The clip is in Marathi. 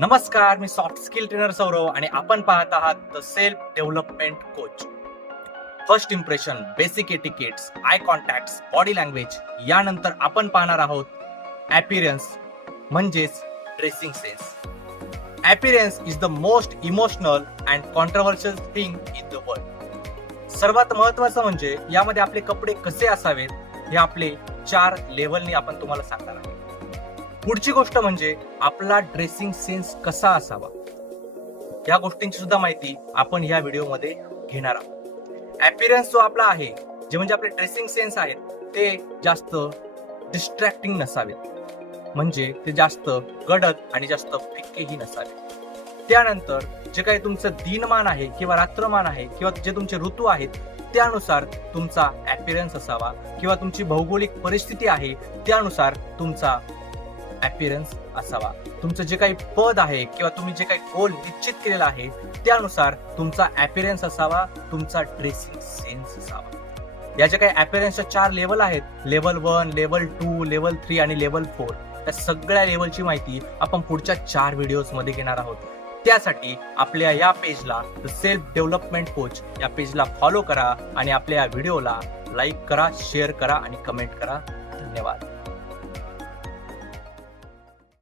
नमस्कार, मी सॉफ्ट स्किल ट्रेनर सौरव आणि आपण पाहत आहात the self development coach. First impression, basic etiquettes, I contacts, body language, यानंतर आपण पाहणार आहोत ॲपिरन्स म्हणजेच dressing sense. Appearance is the most emotional and controversial thing in the world. सर्वात महत्वाचं म्हणजे यामध्ये आपले कपडे कसे असावेत हे आपले 4 लेव्हलनी आपण तुम्हाला सांगणार आहे. पुढची गोष्ट म्हणजे आपला ड्रेसिंग सेन्स कसा असावा, या गोष्टींची सुद्धा माहिती आपण या व्हिडिओमध्ये घेणार आहोत. ॲपिरन्स जो आपला आहे, जे म्हणजे आपले ड्रेसिंग सेन्स आहेत, ते जास्त डिस्ट्रॅक्टिंग नसावेत, म्हणजे ते जास्त गडद आणि जास्त फिक्केही नसावे. त्यानंतर जे काही तुमचं दिनमान आहे किंवा रात्रमान आहे किंवा जे तुमचे ऋतू आहेत त्यानुसार तुमचा ॲपिरन्स असावा, किंवा तुमची भौगोलिक परिस्थिती आहे त्यानुसार तुमचा ॲपिरन्स असावा. तुमचं जे काही पद आहे किंवा तुम्ही जे काही गोल निश्चित केलेला आहे त्यानुसार तुमचा ॲपिरन्स असावा, तुमचा ड्रेसिंग सेन्स असावा. या ज्या काही ॲपिरन्सच्या 4 लेवल आहेत, लेवल 1, लेवल 2, लेवल 3 आणि लेवल 4, त्या सगळ्या लेवलची माहिती आपण पुढच्या 4 व्हिडिओज मध्ये घेणार आहोत. त्यासाठी आपल्या या पेजला द सेल्फ डेव्हलपमेंट कोच या पेजला फॉलो करा आणि आपल्या या व्हिडिओला लाईक करा, शेअर करा आणि कमेंट करा. धन्यवाद.